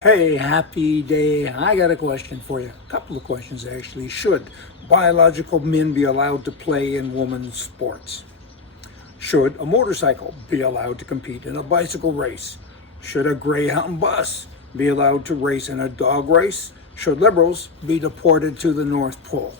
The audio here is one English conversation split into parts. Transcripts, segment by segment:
Hey, happy day. I got a question for you. A couple of questions, actually. Should biological men be allowed to play in women's sports? Should a motorcycle be allowed to compete in a bicycle race? Should a Greyhound bus be allowed to race in a dog race? Should liberals be deported to the North Pole?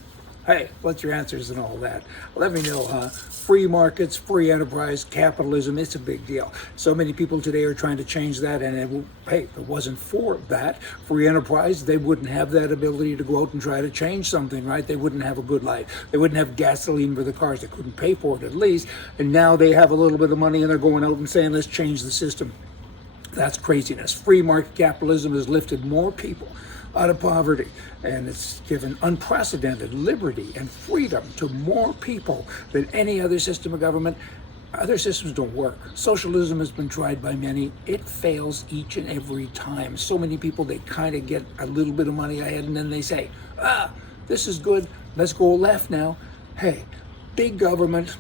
Hey, what's your answers and all that? Let me know, huh? Free markets, free enterprise, capitalism, it's a big deal. So many people today are trying to change that, and hey, if it wasn't for that, free enterprise, they wouldn't have that ability to go out and try to change something, right? They wouldn't have a good life. They wouldn't have gasoline for the cars. They couldn't pay for it at least. And now they have a little bit of money and they're going out and saying, let's change the system. That's craziness. Free market capitalism has lifted more people out of poverty, and it's given unprecedented liberty and freedom to more people than any other system of government. Other systems don't work. Socialism has been tried by many. It fails each and every time. So many people, they kind of get a little bit of money ahead and then they say, this is good, let's go left now. Hey, big government,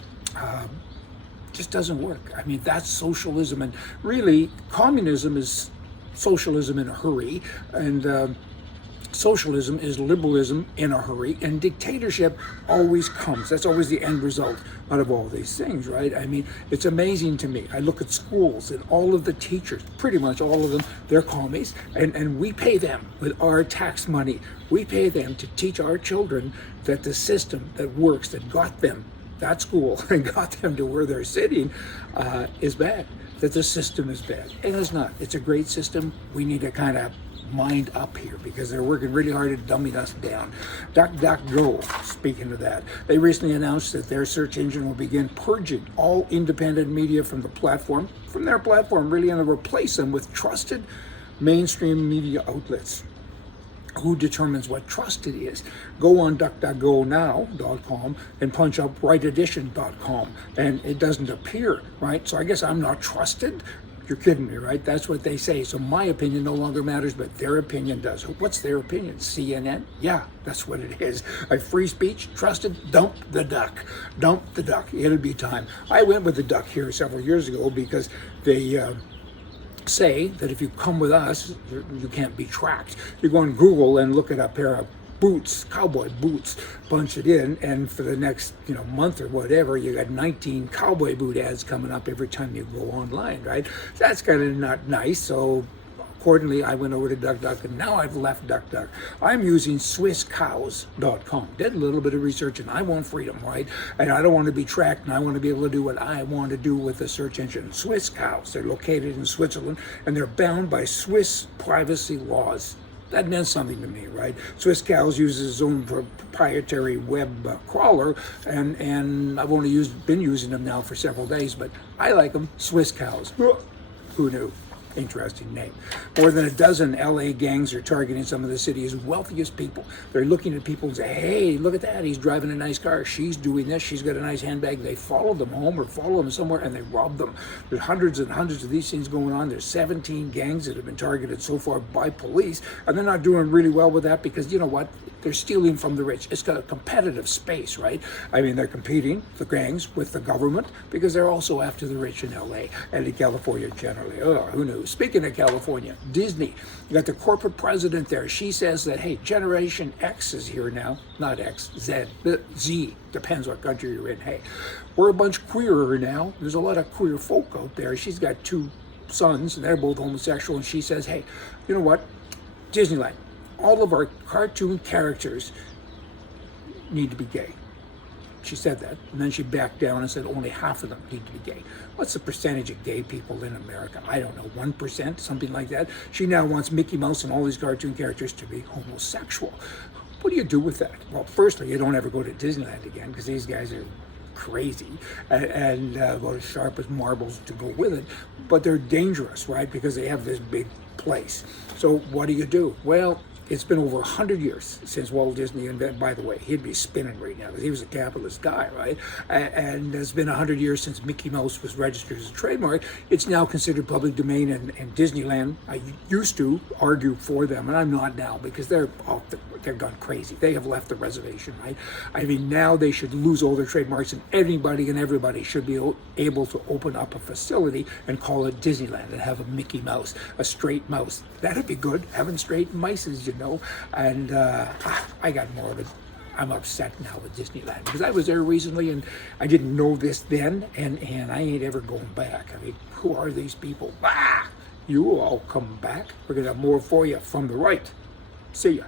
just doesn't work. I mean, that's socialism. And really, communism is socialism in a hurry. And socialism is liberalism in a hurry. And dictatorship always comes. That's always the end result out of all these things, right? I mean, it's amazing to me. I look at schools and all of the teachers, pretty much all of them, they're commies. And we pay them with our tax money. We pay them to teach our children that the system that works, that got them that school and got them to where they're sitting is bad, that the system is bad. And it's not. It's a great system. We need to kind of mind up here because they're working really hard at dumbing us down. DuckDuckGo, speaking of that, they recently announced that their search engine will begin purging all independent media from their platform, really, and to replace them with trusted mainstream media outlets. Who determines what trusted is? Go on DuckDuckGoNow.com and punch up rightedition.com, and it doesn't appear, right? So I guess I'm not trusted. You're kidding me, right? That's what they say. So my opinion no longer matters, but their opinion does. What's their opinion? CNN? Yeah, that's what it is. Free speech, trusted, dump the duck. Dump the duck. It'll be time. I went with the duck here several years ago because they say that if you come with us, you can't be tracked. You go on Google and look at a pair of boots, cowboy boots, punch it in, and for the next month or whatever, you got 19 cowboy boot ads coming up every time you go online, right? That's kind of not nice. So accordingly, I went over to DuckDuck, and now I've left DuckDuck. I'm using SwissCows.com. Did a little bit of research, and I want freedom, right? And I don't want to be tracked, and I want to be able to do what I want to do with the search engine. Swiss Cows. They're located in Switzerland, and they're bound by Swiss privacy laws. That meant something to me, right? Swiss Cows uses its own proprietary web crawler, and I've only been using them now for several days, but I like them. Swiss Cows. Who knew? Interesting name. More than a dozen LA gangs are targeting some of the city's wealthiest people. They're looking at people and say, hey, look at that. He's driving a nice car. She's doing this. She's got a nice handbag. They follow them home or follow them somewhere and they rob them. There's hundreds and hundreds of these things going on. There's 17 gangs that have been targeted so far by police. And they're not doing really well with that because you know what? They're stealing from the rich. It's got a competitive space, right? I mean, they're competing, the gangs, with the government because they're also after the rich in LA and in California generally. Oh, who knew? Speaking of California, Disney, you got the corporate president there. She says that, hey, Generation X is here now. Not X, Z. Z, depends what country you're in. Hey, we're a bunch queerer now. There's a lot of queer folk out there. She's got two sons, and they're both homosexual, and she says, hey, you know what? Disneyland, all of our cartoon characters need to be gay. She said that, and then she backed down and said only half of them need to be gay. What's the percentage of gay people in America? I don't know, 1%, something like that. She now wants Mickey Mouse and all these cartoon characters to be homosexual. What do you do with that? Well, firstly, you don't ever go to Disneyland again because these guys are crazy and about as sharp as marbles to go with it. But they're dangerous, right? Because they have this big place. So what do? Well, it's been over 100 years since Walt Disney invented, by the way, he'd be spinning right now because he was a capitalist guy, right? And it's been 100 years since Mickey Mouse was registered as a trademark. It's now considered public domain, and Disneyland, I used to argue for them, and I'm not now because they're gone crazy. They have left the reservation, right? I mean, now they should lose all their trademarks, and anybody and everybody should be able to open up a facility and call it Disneyland and have a Mickey Mouse, a straight mouse. That'd be good, having straight mices, you know. And I got more of it. I'm upset now with Disneyland because I was there recently and I didn't know this then, and I ain't ever going back. I mean, who are these people? You all come back. We're gonna have more for you from the right. See ya.